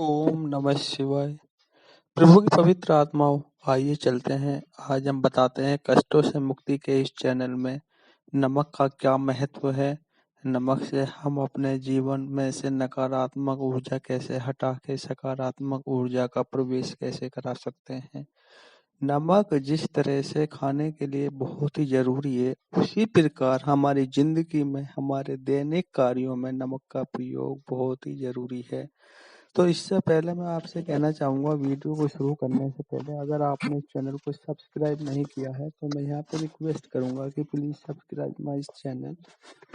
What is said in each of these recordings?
ओम नमः शिवाय। प्रभु की पवित्र आत्माओं, आइए चलते हैं। आज हम बताते हैं कष्टों से मुक्ति के इस चैनल में नमक का क्या महत्व है। नमक से हम अपने जीवन में से नकारात्मक ऊर्जा कैसे हटा के सकारात्मक ऊर्जा का प्रवेश कैसे करा सकते हैं। नमक जिस तरह से खाने के लिए बहुत ही जरूरी है, उसी प्रकार हमारी जिंदगी में हमारे दैनिक कार्यों में नमक का प्रयोग बहुत ही जरूरी है। तो इससे पहले मैं आपसे कहना चाहूँगा, वीडियो को शुरू करने से पहले अगर आपने इस चैनल को सब्सक्राइब नहीं किया है तो मैं यहाँ पे रिक्वेस्ट करूँगा कि प्लीज़ सब्सक्राइब माय इस चैनल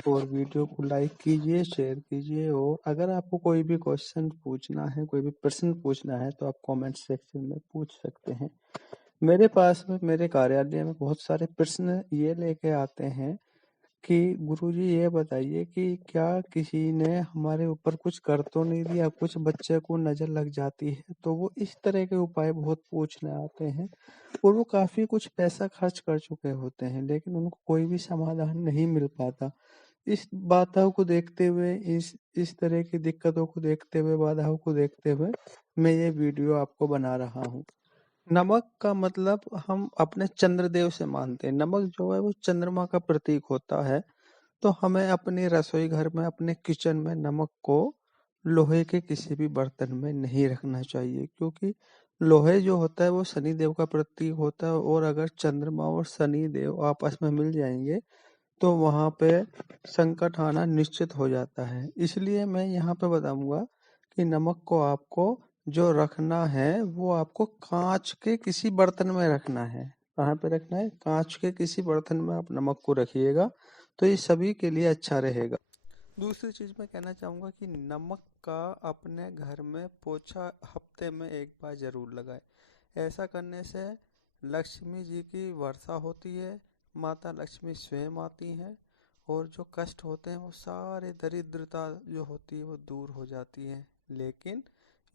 और वीडियो को लाइक कीजिए, शेयर कीजिए। और अगर आपको कोई भी क्वेश्चन पूछना है, कोई भी प्रश्न पूछना है तो आप कमेंट सेक्शन में पूछ सकते हैं। मेरे पास में मेरे कार्यालय में बहुत सारे प्रश्न ये लेके आते हैं कि गुरुजी ये बताइए कि क्या किसी ने हमारे ऊपर कुछ कर तो नहीं दिया, कुछ बच्चे को नजर लग जाती है, तो वो इस तरह के उपाय बहुत पूछने आते हैं और वो काफी कुछ पैसा खर्च कर चुके होते हैं लेकिन उनको कोई भी समाधान नहीं मिल पाता। इस बाधाओं को देखते हुए, इस तरह की दिक्कतों को देखते हुए, बाधाओं को देखते हुए मैं ये वीडियो आपको बना रहा हूँ। नमक का मतलब हम अपने चंद्रदेव से मानते हैं। नमक जो है वो चंद्रमा का प्रतीक होता है। तो हमें अपने रसोई घर में, अपने किचन में नमक को लोहे के किसी भी बर्तन में नहीं रखना चाहिए, क्योंकि लोहे जो होता है वो शनि देव का प्रतीक होता है और अगर चंद्रमा और शनि देव आपस में मिल जाएंगे तो वहां पे संकट आना निश्चित हो जाता है। इसलिए मैं यहाँ पे बताऊंगा कि नमक को आपको जो रखना है वो आपको कांच के किसी बर्तन में रखना है। कहाँ पे रखना है? कांच के किसी बर्तन में आप नमक को रखिएगा तो ये सभी के लिए अच्छा रहेगा। दूसरी चीज मैं कहना चाहूंगा कि नमक का अपने घर में पोछा हफ्ते में एक बार जरूर लगाए। ऐसा करने से लक्ष्मी जी की वर्षा होती है, माता लक्ष्मी स्वयं आती हैं और जो कष्ट होते हैं वो सारे, दरिद्रता जो होती है वो दूर हो जाती है। लेकिन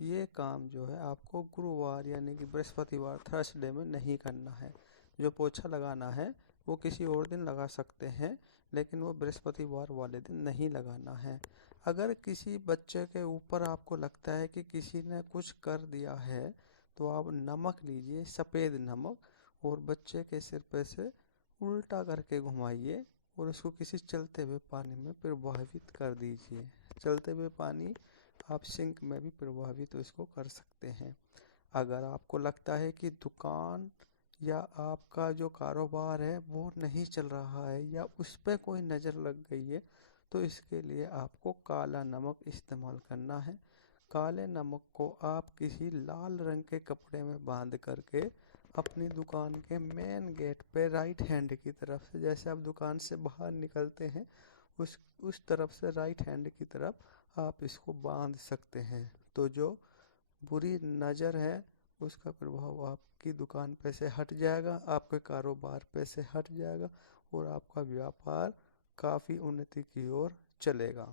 ये काम जो है आपको गुरुवार यानी कि बृहस्पतिवार, थर्सडे में नहीं करना है। जो पोछा लगाना है वो किसी और दिन लगा सकते हैं लेकिन वो बृहस्पतिवार वाले दिन नहीं लगाना है। अगर किसी बच्चे के ऊपर आपको लगता है कि किसी ने कुछ कर दिया है तो आप नमक लीजिए, सफ़ेद नमक, और बच्चे के सिर पे से उल्टा करके घुमाइए और उसको किसी चलते हुए पानी में प्रवाहित कर दीजिए। चलते हुए पानी आप सिंक में भी प्रवाहित इसको कर सकते हैं। अगर आपको लगता है कि दुकान या आपका जो कारोबार है वो नहीं चल रहा है या उस पर कोई नज़र लग गई है तो इसके लिए आपको काला नमक इस्तेमाल करना है। काले नमक को आप किसी लाल रंग के कपड़े में बांध करके अपनी दुकान के मेन गेट पे राइट हैंड की तरफ से, जैसे आप दुकान से बाहर निकलते हैं उस तरफ से राइट हैंड की तरफ आप इसको बांध सकते हैं। तो जो बुरी नज़र है उसका प्रभाव आपकी दुकान पे से हट जाएगा, आपके कारोबार पे से हट जाएगा और आपका व्यापार काफ़ी उन्नति की ओर चलेगा।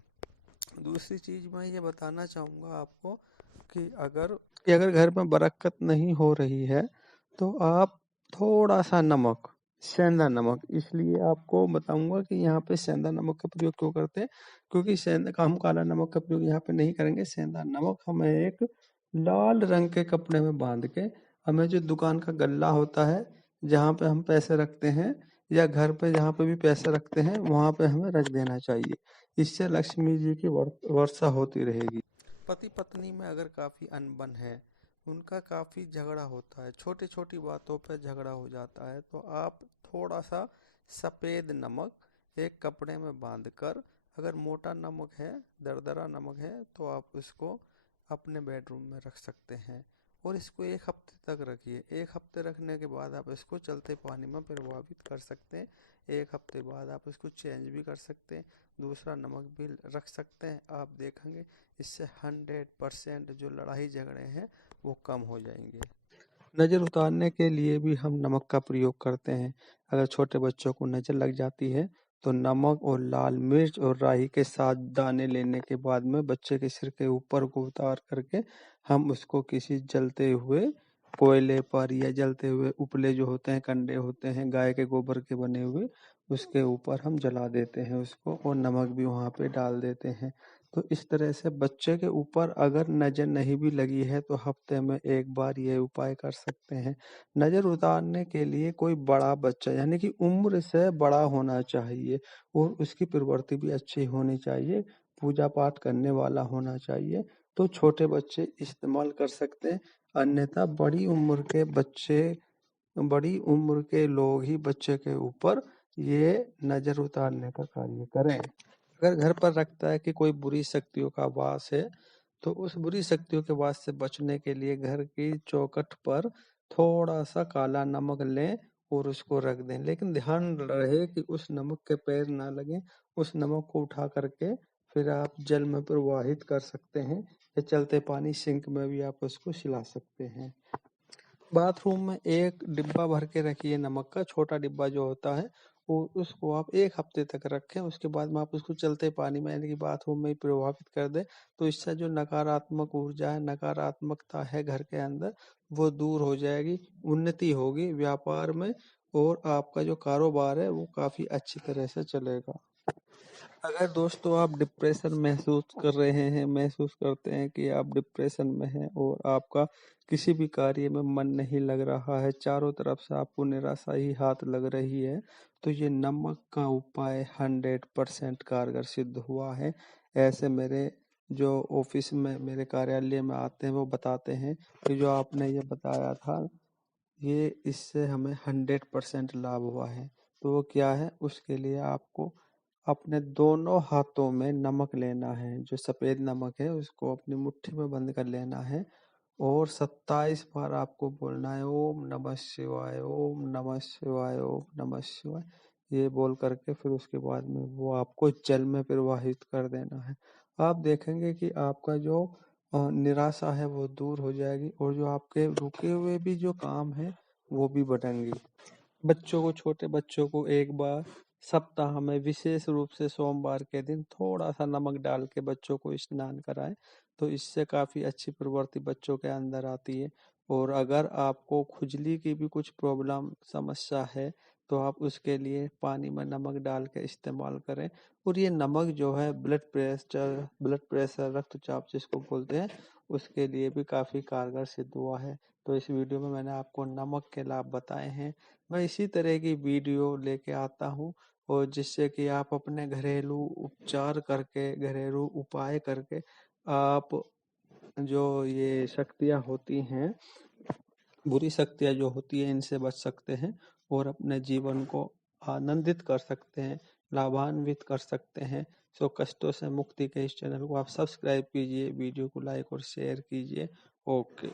दूसरी चीज़ मैं ये बताना चाहूँगा आपको कि अगर घर में बरकत नहीं हो रही है तो आप थोड़ा सा नमक, सेंधा नमक, इसलिए आपको बताऊंगा कि यहाँ पे सेंधा नमक का प्रयोग क्यों करते हैं, क्योंकि सेंधा का, हम काला नमक का प्रयोग यहाँ पे नहीं करेंगे। सेंधा नमक हमें एक लाल रंग के कपड़े में बांध के, हमें जो दुकान का गल्ला होता है जहाँ पे हम पैसे रखते हैं या घर पे जहाँ पे भी पैसे रखते हैं वहाँ पे हमें रख देना चाहिए। इससे लक्ष्मी जी की वर्षा होती रहेगी। पति पत्नी में अगर काफ़ी अनबन है, उनका काफ़ी झगड़ा होता है, छोटी छोटी बातों पे झगड़ा हो जाता है, तो आप थोड़ा सा सफ़ेद नमक एक कपड़े में बांध कर, अगर मोटा नमक है, दरदरा नमक है, तो आप उसको अपने बेडरूम में रख सकते हैं और इसको एक हफ्ते तक रखिए। एक हफ्ते रखने के बाद आप इसको चलते पानी में प्रवाहित कर सकते हैं। एक हफ्ते बाद आप इसको चेंज भी कर सकते हैं, दूसरा नमक भी रख सकते हैं। आप देखेंगे इससे 100% जो लड़ाई झगड़े हैं वो कम हो जाएंगे। नज़र उतारने के लिए भी हम नमक का प्रयोग करते हैं। अगर छोटे बच्चों को नज़र लग जाती है तो नमक और लाल मिर्च और राई के साथ दाने लेने के बाद में बच्चे के सिर के ऊपर को उतार करके हम उसको किसी जलते हुए कोयले पर या जलते हुए उपले जो होते हैं, कंडे होते हैं गाय के गोबर के बने हुए, उसके ऊपर हम जला देते हैं उसको और नमक भी वहाँ पे डाल देते हैं। तो इस तरह से बच्चे के ऊपर अगर नज़र नहीं भी लगी है तो हफ्ते में एक बार ये उपाय कर सकते हैं। नज़र उतारने के लिए कोई बड़ा बच्चा यानी कि उम्र से बड़ा होना चाहिए और उसकी प्रवृत्ति भी अच्छी होनी चाहिए, पूजा पाठ करने वाला होना चाहिए, तो छोटे बच्चे इस्तेमाल कर सकते हैं। अन्यथा बड़ी उम्र के लोग ही बच्चे के ऊपर ये नज़र उतारने का कार्य करें। अगर घर पर रखता है कि कोई बुरी शक्तियों का वास है, तो उस बुरी शक्तियों के वास से बचने के लिए घर की चौखट पर थोड़ा सा काला नमक लें और उसको रख दें, लेकिन ध्यान रहे कि उस नमक के पैर ना लगें। उस नमक को उठा करके फिर आप जल में प्रवाहित कर सकते हैं या चलते पानी सिंक में भी आप उसको सिला सकते हैं। बाथरूम में एक डिब्बा भर के रखिए नमक का, छोटा डिब्बा जो होता है, और उसको आप 1 हफ्ते तक रखें। उसके बाद में आप उसको चलते पानी में यानी कि बाथरूम में ही प्रवाहित कर दें, तो इससे जो नकारात्मक ऊर्जा है, नकारात्मकता है घर के अंदर, वो दूर हो जाएगी, उन्नति होगी व्यापार में और आपका जो कारोबार है वो काफ़ी अच्छी तरह से चलेगा। अगर दोस्तों आप डिप्रेशन महसूस कर रहे हैं, महसूस करते हैं कि आप डिप्रेशन में हैं और आपका किसी भी कार्य में मन नहीं लग रहा है, चारों तरफ से आपको निराशा ही हाथ लग रही है, तो ये नमक का उपाय 100% कारगर सिद्ध हुआ है। ऐसे मेरे जो ऑफिस में मेरे कार्यालय में आते हैं वो बताते हैं कि जो आपने ये बताया था, ये इससे हमें 100% लाभ हुआ है। तो वो क्या है, उसके लिए आपको अपने दोनों हाथों में नमक लेना है, जो सफ़ेद नमक है उसको अपनी मुट्ठी में बंद कर लेना है और 27 बार आपको बोलना है ओम नमः शिवाय, ओम नमः शिवाय, ओम नमः शिवाय। ये बोल करके फिर उसके बाद में वो आपको जल में प्रवाहित कर देना है। आप देखेंगे कि आपका जो निराशा है वो दूर हो जाएगी और जो आपके रुके हुए भी जो काम है वो भी बढ़ेंगे। छोटे बच्चों को एक बार सप्ताह में विशेष रूप से सोमवार के दिन थोड़ा सा नमक डाल के बच्चों को स्नान कराएं, तो इससे काफ़ी अच्छी प्रवृत्ति बच्चों के अंदर आती है। और अगर आपको खुजली की भी कुछ प्रॉब्लम समस्या है, तो आप उसके लिए पानी में नमक डाल के इस्तेमाल करें। और ये नमक जो है ब्लड प्रेशर रक्तचाप जिसको बोलते हैं, उसके लिए भी काफ़ी कारगर सिद्ध हुआ है। तो इस वीडियो में मैंने आपको नमक के लाभ बताए हैं। मैं इसी तरह की वीडियो लेके आता हूँ और जिससे कि आप अपने घरेलू उपाय करके आप जो ये शक्तियाँ होती हैं, बुरी शक्तियाँ जो होती हैं, इनसे बच सकते हैं और अपने जीवन को आनंदित कर सकते हैं, लाभान्वित कर सकते हैं। सो कष्टों से मुक्ति के इस चैनल को आप सब्सक्राइब कीजिए, वीडियो को लाइक और शेयर कीजिए। ओके।